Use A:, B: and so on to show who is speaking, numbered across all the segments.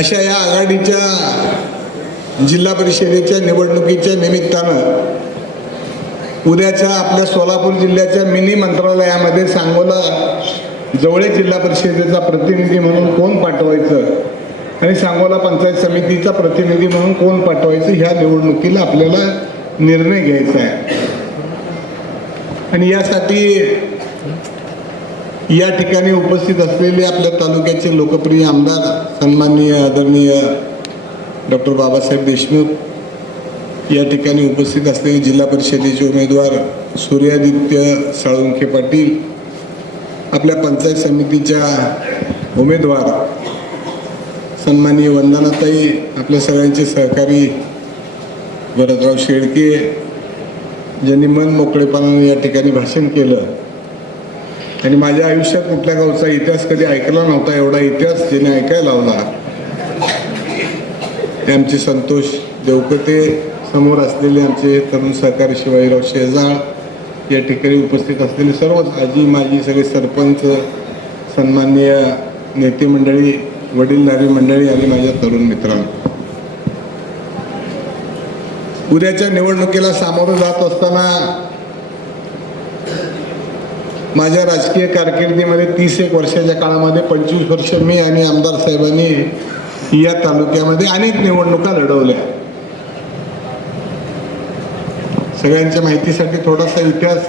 A: अशा या आघाडीच्या जिल्हा परिषदेच्या निवडणुकीच्या निमित्तानं उद्याच्या आपल्या सोलापूर जिल्ह्याच्या मिनी मंत्रालयामध्ये सांगोला जवळे जिल्हा परिषदेचा प्रतिनिधी म्हणून कोण पाठवायचं आणि सांगोला पंचायत समितीचा प्रतिनिधी म्हणून कोण पाठवायचं ह्या निवडणुकीला आपल्याला निर्णय घ्यायचा आहे. आणि यासाठी या ठिकाणी उपस्थित असलेले आपल्या तालुक्याचे लोकप्रिय आमदार सन्माननीय आदरणीय डॉक्टर बाबासाहेब देशमुख या ठिकाणी उपस्थित असलेले जिल्हा परिषदेचे उमेदवार सूर्यादित्य साळुंखे पाटील आपल्या पंचायत समितीच्या उमेदवार सन्माननीय वंदनाताई आपल्या सगळ्यांचे सहकारी भरतराव शेळके ज्यांनी मन मोकळेपणाने या ठिकाणी भाषण केलं. आणि माझ्या आयुष्यात कुठल्या गावचा इतिहास कधी ऐकला नव्हता एवढा इतिहास जिने ऐकायला लावला. ते आमचे संतोष देवकते समोर असलेले आमचे तरुण सहकारी शिवाजीराव शेजाळ या ठिकाणी उपस्थित असलेले सर्वच आजी माजी सगळे सरपंच सन्माननीय नेते मंडळी वडीलधारी मंडळी आणि माझ्या तरुण मित्रांनो. उद्याच्या निवडणुकीला सामोरं जात असताना माझ्या राजकीय कारकिर्दीमध्ये तीस एक वर्षाच्या काळामध्ये पंचवीस वर्ष मी आणि आमदार साहेबांनी या तालुक्यामध्ये अनेक निवडणुका लढवल्या. सगळ्यांच्या माहितीसाठी थोडासा इतिहास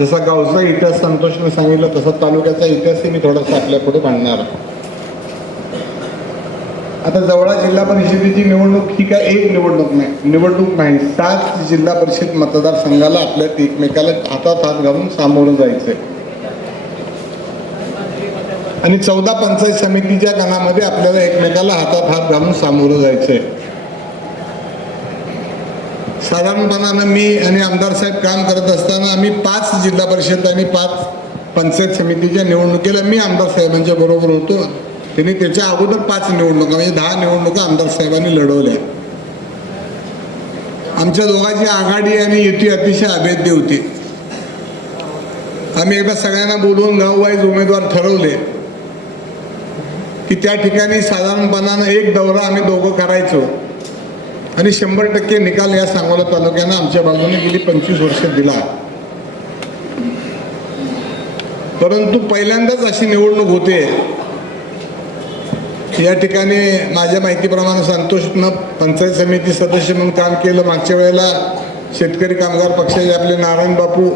A: जसा गावचा इतिहास संतोषने सांगितलं तसा तालुक्याचा इतिहासही मी थोडासा आपल्या पुढे मांडणार आता जवळा जिल्हा परिषदेची निवडणूक ही काय एक निवडणूक नाही. निवडणूक नाही. सात जिल्हा परिषद मतदारसंघाला आपल्या एकमेकाला हातात हात घालून सामोरं जायचंय. आणि चौदा पंचायत समितीच्या गणामध्ये आपल्याला एकमेकाला हातात हात घालून सामोरं जायचंय. साधारणपणानं मी आणि आमदार साहेब काम करत असताना आम्ही पाच जिल्हा परिषद आणि पाच पंचायत समितीच्या निवडणुकीला मी आमदार साहेबांच्या बरोबर होतो. त्यांनी त्याच्या अगोदर पाच निवडणुका म्हणजे दहा निवडणुका आमदार साहेबांनी लढवल्या. आमच्या दोघांची आघाडी आणि युती अतिशय अभेद्य होती. आम्ही एकदा सगळ्यांना बोलवून गाववाईज उमेदवार ठरवले की त्या ठिकाणी साधारणपणानं एक दौरा आम्ही दोघं करायचो. आणि शंभर टक्के निकाल या सांगोला तालुक्यानं आमच्या बाजूने गेली पंचवीस वर्ष दिला. परंतु पहिल्यांदाच अशी निवडणूक होते. या ठिकाणी माझ्या माहितीप्रमाणे संतोषनं पंचायत समिती सदस्य म्हणून काम केलं. मागच्या वेळेला शेतकरी कामगार पक्षाचे आपले नारायण बापू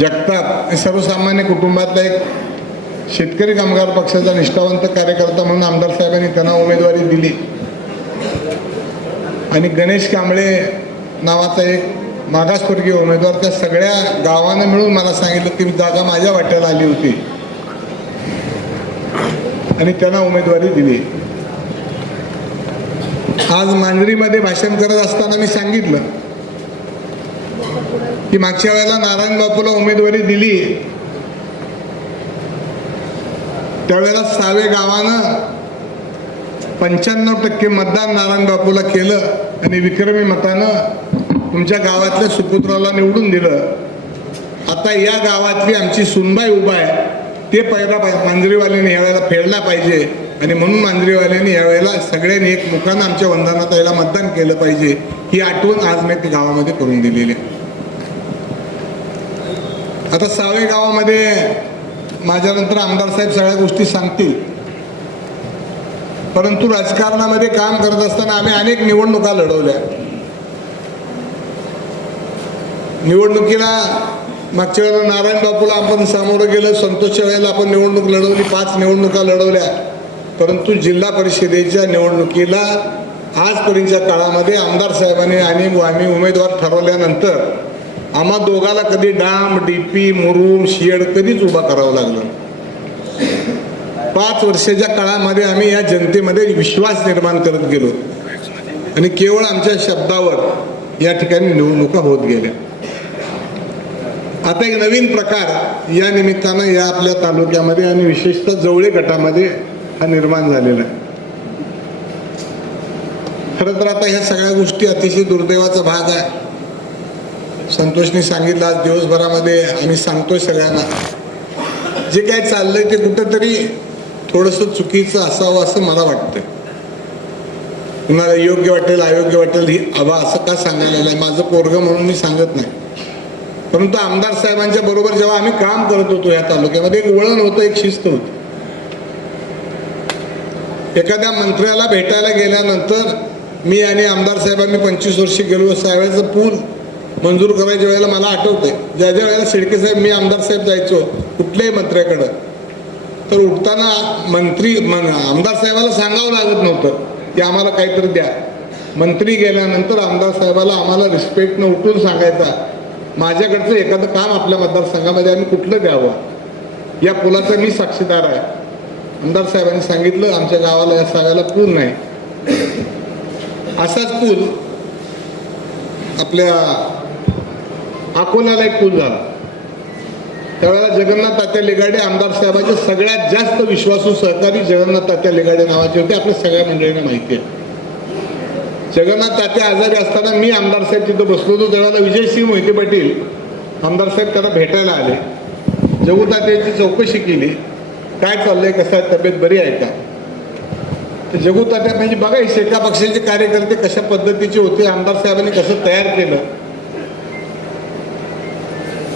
A: जगताप हे सर्वसामान्य कुटुंबातला एक शेतकरी कामगार पक्षाचा निष्ठावंत कार्यकर्ता म्हणून आमदार साहेबांनी त्यांना उमेदवारी दिली. आणि गणेश कांबळे नावाचा एक मागासवर्गीय उमेदवार त्या सगळ्या गावानं मिळून मला सांगितलं की जागा माझ्या वाट्याला आली होती. आणि त्यांना उमेदवारी दिली. आज मांजरीमध्ये भाषण करत असताना मी सांगितलं की मागच्या वेळेला नारायण बापूला उमेदवारी दिली. त्यावेळेला सावे गावानं पंच्याण्णव टक्के मतदान नारायण बापूला केलं आणि विक्रमी मतानं तुमच्या गावातल्या सुपुत्राला निवडून दिलं. आता या गावातली आमची सुनबाई उभा आहे. ते पहिला मांजरीवाल्यांनी यावेळेला फेडला पाहिजे. आणि म्हणून मांजरीवाल्यांनी यावेळेला सगळ्यांनी एक मुखानं आमच्या वंदनाताईला मतदान केलं पाहिजे. ही आठवण आज मी त्या गावामध्ये करून दिलेली आहे. आता सावे गावामध्ये माझ्यानंतर आमदार साहेब सगळ्या गोष्टी सांगतील. परंतु राजकारणामध्ये काम करत असताना आम्ही अनेक निवडणुका लढवल्या. निवडणुकीला मागच्या वेळेला नारायण बापूला आपण सामोरं गेलं संतोषच्या वेळेला आपण निवडणूक लढवली पाच निवडणुका लढवल्या. परंतु जिल्हा परिषदेच्या निवडणुकीला आजपर्यंतच्या काळामध्ये आमदार साहेबांनी आणि आम्ही उमेदवार ठरवल्यानंतर आम्हा दोघाला कधी डाम डीपी मुरुम शेड कधीच उभा करावं लागलं पाच वर्षाच्या काळामध्ये आम्ही या जनतेमध्ये विश्वास निर्माण करत गेलो. आणि केवळ आमच्या शब्दावर या ठिकाणी निवडणुका होत गेल्या. आता एक नवीन प्रकार या निमित्तानं या आपल्या तालुक्यामध्ये आणि विशेषतः जवळे गटामध्ये हा निर्माण झालेला आहे. खरं तर आता ह्या सगळ्या गोष्टी अतिशय दुर्दैवाचा भाग आहे. संतोषने सांगितलं आज दिवसभरामध्ये आम्ही सांगतोय सगळ्यांना. जे काय चाललंय ते कुठंतरी थोडंसं चुकीचं असावं असं मला वाटतं कुणाला योग्य वाटेल अयोग्य वाटेल ही हवा असं का सांगायला नाही माझं पोरग म्हणून मी सांगत नाही. परंतु आमदार साहेबांच्या बरोबर जेव्हा आम्ही काम करत होतो या तालुक्यामध्ये एक वळण होतं एक शिस्त होती. एखाद्या मंत्र्याला भेटायला गेल्यानंतर मी आणि आमदार साहेबांनी पंचवीस वर्षी गेलो. साहेबांचं पूल मंजूर करायच्या वेळेला मला आठवतंय. ज्या ज्या वेळेला शेडके साहेब मी आमदार साहेब जायचो कुठल्याही मंत्र्याकडं तर उठताना मंत्री मन आमदार साहेबाला सांगावं लागत नव्हतं की आम्हाला काहीतरी द्या. मंत्री गेल्यानंतर आमदार साहेबाला आम्हाला रिस्पेक्टनं उठून सांगायचा माझ्याकडचं एखादं काम आपल्या मतदारसंघामध्ये आम्ही कुठलं द्यावं? या पुलाचा मी साक्षीदार आहे. आमदार साहेबांनी सांगितलं आमच्या गावाला या सांगायला पूल नाही. असाच पूल आपल्या अकोल्याला एक पूल झाला. त्यावेळेला जगन्नाथ तात्या लेगाडे आमदार साहेबांचे सगळ्यात जास्त विश्वासू सहकारी जगन्नाथ तात्या लेगाडे नावाचे होते. आपल्या सगळ्या मंडळींना माहिती आहे. जगन्नाथ तात्या आजारी असताना मी आमदार साहेब तिथं बसलो होतो. त्यावेळेला विजयसिंह मोहिते पाटील आमदार साहेब त्याला भेटायला आले. जगू तात्याची चौकशी केली. काय चाललंय कसं आहे तब्येत बरी आहे का? तर जगू तात्या म्हणजे बघा हे शेका पक्षाचे कार्यकर्ते कशा पद्धतीचे होते आमदार साहेबांनी कसं तयार केलं.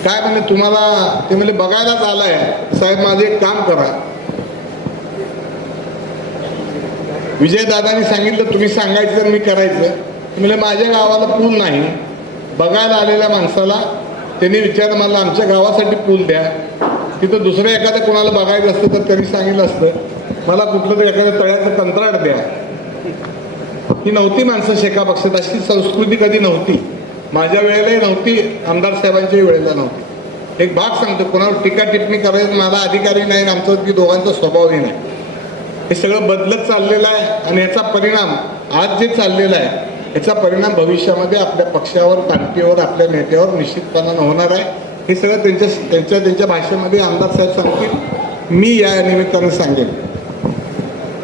A: काय म्हणजे तुम्हाला ते म्हणजे बघायलाच आलाय. साहेब माझं एक काम करा. विजयदादांनी सांगितलं तुम्ही सांगायचं तर मी करायचं. म्हणजे माझ्या गावाला पूल नाही. बघायला आलेल्या माणसाला त्यांनी विचारलं मला आमच्या गावासाठी पूल द्या. तिथं दुसरं एखादं कोणाला बघायचं असतं तर त्यांनी सांगितलं असतं मला कुठलं तरी एखाद्या तळ्याचं कंत्राट द्या. ही नव्हती माणसं शेका पक्षात. अशी संस्कृती कधी नव्हती. माझ्या वेळेलाही नव्हती आमदार साहेबांच्याही वेळेला नव्हती. एक भाग सांगतो कोणावर टीका टिप्पणी करायचं मला अधिकारी नाही आणि आमचा की दोघांचा स्वभावही नाही. हे सगळं बदलत चाललेलं आहे आणि याचा परिणाम आज जे चाललेला आहे याचा परिणाम भविष्यामध्ये आपल्या पक्षावर पार्टीवर आपल्या नेत्यावर निश्चितपणानं होणार आहे. हे सगळं त्यांच्या त्यांच्या त्यांच्या भाषेमध्ये आमदार साहेब सांगतील. मी या निमित्तानं सांगेन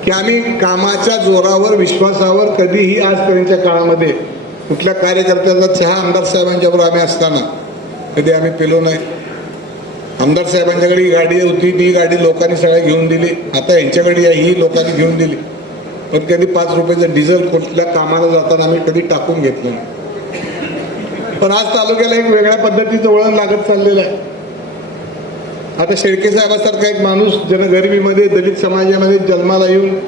A: की आम्ही कामाच्या जोरावर विश्वासावर कधीही आजपर्यंतच्या काळामध्ये कुठल्या कार्यकर्त्याचा चहा आमदार साहेबांच्याबरोबर आम्ही असताना कधी आम्ही पेलो नाही. आमदार साहेबांच्याकडे ही गाडी होती ती गाडी लोकांनी सगळ्या घेऊन दिली. आता यांच्याकडे ही लोकांनी घेऊन दिली. पण कधी पाच रुपयाचं डिझेल कुठल्या कामाला जाताना आम्ही कधी टाकून घेतलं नाही. पण आज तालुक्याला एक वेगळ्या पद्धतीचं वळण लागत चाललेलं आहे. आता शेळके साहेबासारखा एक माणूस जनगरिबीमध्ये दलित समाजामध्ये जन्माला येऊन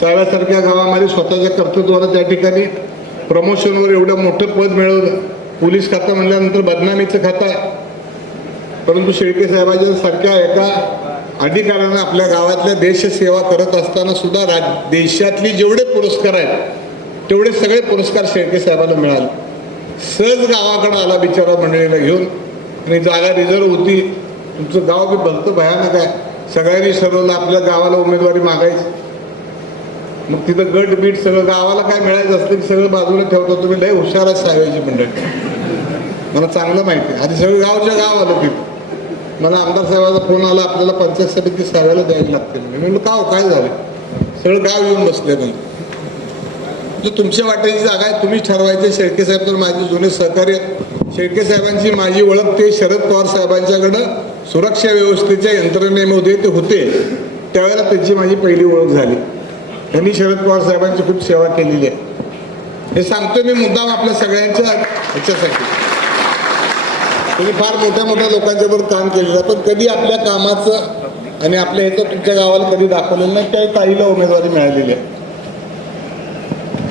A: साहेबासारख्या गावामध्ये स्वतःच्या कर्तृत्वानं त्या ठिकाणी प्रमोशनवर एवढं मोठं पद मिळवलं. पोलीस खातं म्हणल्यानंतर बदनामीचं खातं. परंतु शेळके साहेबांच्या सारख्या एका अधिकाऱ्यानं आपल्या गावातल्या देशसेवा करत असताना सुद्धा राज देशातली जेवढे पुरस्कार आहेत तेवढे सगळे पुरस्कार शेळके साहेबांना मिळाले. सहज गावाकडं आला बिचारा मंडळीला घेऊन. आणि जागा रिझर्व होती. तुमचं गाव बी भलतं भयानक आहे. सगळ्यांनी ठरवलं आपल्या गावाला उमेदवारी मागायची. मग तिथं गट बीट सगळं गावाला काय मिळायचं असतं की सगळं बाजूला ठेवतो. तुम्ही लय हुशार आहे साहेबांची मंडळी. मला चांगलं माहिती आहे. आधी सगळं गावच्या गाव आलं तिथं मला आमदार साहेबाचा फोन आला आपल्याला पंचायत समिती साहेबाला द्यायला लागतील. मी म्हणलं का हो, काय झालं? सगळं गाव येऊन बसले म्हणजे तुमच्या वाटेची जागा आहे तुम्ही ठरवायचे. शेळके साहेब तर माझे जुने सहकार्य शेळके साहेबांची माझी ओळख ते शरद पवार साहेबांच्याकडं सुरक्षा व्यवस्थेच्या यंत्रणेमध्ये ते होते. त्यावेळेला त्यांची माझी पहिली ओळख झाली. त्यांनी शरद पवार साहेबांची खूप सेवा केलेली आहे. हे सांगतोय मी मुद्दाम आपल्या सगळ्यांच्या ह्याच्यासाठी. तुम्ही फार मोठ्या मोठ्या लोकांच्या बरोबर काम केलेलं आहे. पण कधी आपल्या कामाचं आणि आपल्या ह्याचं तुमच्या गावाला कधी दाखवलेलं नाही त्या ताईला उमेदवारी मिळालेली आहे.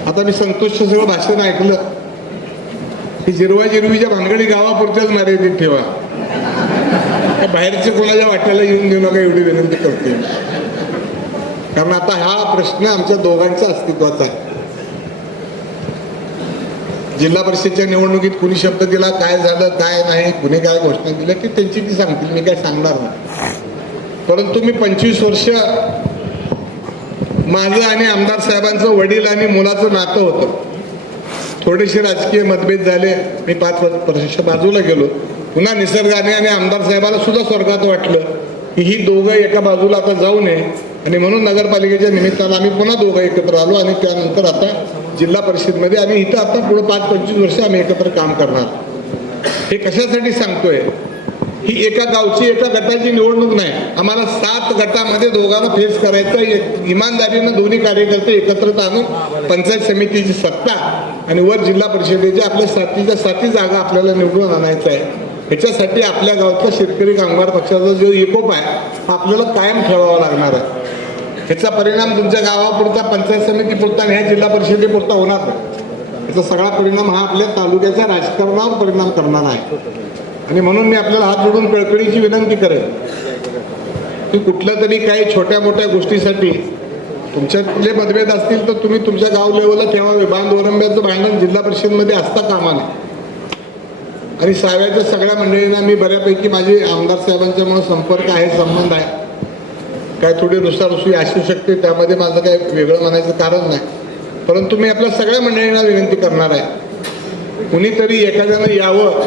A: आता मी संतोषचं सगळं भाषण ऐकलं. की जिरवा जिरवीच्या भानगडी गावापुरत्याच मर्यादित ठेवा. त्या बाहेरचे कोणाच्या वाट्याला येऊन देऊ नका एवढी विनंती करते कारण आता हा प्रश्न आमच्या दोघांचा अस्तित्वाचा आहे. जिल्हा परिषदेच्या निवडणुकीत कुणी शब्द दिला काय झालं काय नाही कुणी काय घोषणा दिल्या की त्यांची ती सांगतील मी काय सांगणार नाही. परंतु मी पंचवीस वर्ष माझं आणि आमदार साहेबांचं वडील आणि मुलाचं नातं होतं. थोडेसे राजकीय मतभेद झाले मी पाच वर्ष बाजूला गेलो. पुन्हा निसर्गाने आणि आमदार साहेबाला सुद्धा स्वर्गात वाटलं की ही दोघं एका बाजूला आता जाऊ नये. आणि म्हणून नगरपालिकेच्या निमित्तानं आम्ही पुन्हा दोघं एकत्र आलो आणि त्यानंतर आता जिल्हा परिषदमध्ये आणि इथं आता पुढे पाच पंचवीस वर्ष आम्ही एकत्र काम करणार. हे कशासाठी सांगतोय? ही एका गावची एका गटाची निवडणूक नाही. आम्हाला सात गटामध्ये दोघांना फेस करायचं आहे. इमानदारीनं दोन्ही कार्यकर्ते एकत्रच आणून पंचायत समितीची सत्ता आणि वर जिल्हा परिषदेच्या आपल्या साथीच्या साती जागा आपल्याला निवडून आणायचं आहे. ह्याच्यासाठी आपल्या गावचा शेतकरी कामगार पक्षाचा जो एकोप आहे हा आपल्याला कायम ठेवावा लागणार आहे. ह्याचा परिणाम तुमच्या गावापुरता पंचायत समितीपुरता आणि ह्या जिल्हा परिषदेपुरता होणार नाही. याचा सगळा परिणाम हा आपल्या तालुक्याच्या राजकारणावर परिणाम करणार आहे. आणि म्हणून मी आपल्याला हात जोडून कळकळीची विनंती करेन की कुठल्या तरी काही छोट्या मोठ्या गोष्टीसाठी तुमच्यातले मतभेद असतील तर तुम्ही तुमच्या गाव लेवलला ठेवावे बांध ओरंब्याचं भांडण जिल्हा परिषदमध्ये असता कामा नये. आणि सहाव्याच्या सगळ्या मंडळींना मी बऱ्यापैकी माझे आमदार साहेबांच्यामुळे संपर्क आहे संबंध आहे. काय थोडी रुसारुसी असू शकते त्यामध्ये माझं काय वेगळं म्हणायचं कारण नाही. परंतु मी आपल्या सगळ्या मंडळींना विनंती करणार आहे. कुणीतरी एखाद्यानं यावं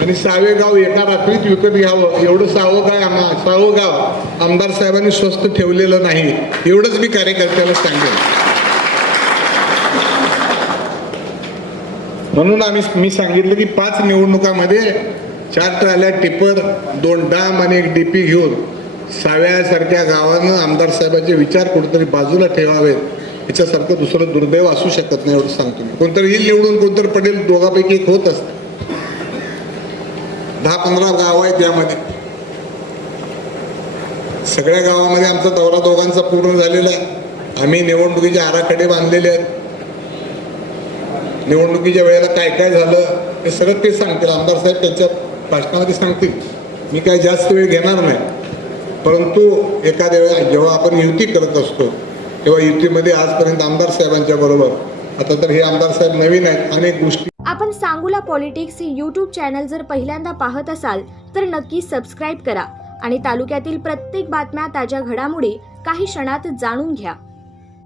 A: आणि सावे गाव एका रात्रीत विकत घ्यावं एवढं सावं काय आम्हा सावं गाव आमदार साहेबांनी स्वस्त ठेवलेलं नाही एवढंच मी कार्यकर्त्याला सांगेन. म्हणून आम्ही मी सांगितलं की पाच निवडणुकामध्ये चार ट्राल्या टिपर दोन डाम आणि एक डीपी घेऊन साव्यासारख्या गावानं आमदार साहेबांचे विचार कुठेतरी बाजूला ठेवावेत. याच्यासारखं दुसरं दुर्दैव असू शकत नाही एवढं सांगतो मी. कोणतरी येईल निवडून कोणतरी पडेल दोघापैकी एक होत असतं. दहा पंधरा गाव आहेत यामध्ये. सगळ्या गावामध्ये आमचा दौरा दोघांचा पूर्ण झालेला आहे. आम्ही निवडणुकीचे आराखडे बांधलेले आहेत. निवडणुकीच्या वेळेला काय काय झालं हे सगळं ते सांगतील. आमदार साहेब त्यांच्या भाषणामध्ये सांगतील. मी काय जास्त वेळ घेणार नाही. परंतु एखाद्या वेळेला जेव्हा आपण युती करत असतो तेव्हा युतीमध्ये आजपर्यंत आमदार साहेबांच्या बरोबर आता तर हे आमदार साहेब नवीन आहेत अनेक गोष्टी.
B: आपण सांगूला पॉलिटिक्स हे यूट्यूब चॅनल जर पहिल्यांदा पाहत असाल तर नक्की सबस्क्राईब करा आणि तालुक्यातील प्रत्येक बातम्या ताज्या घडामोडी काही क्षणात जाणून घ्या.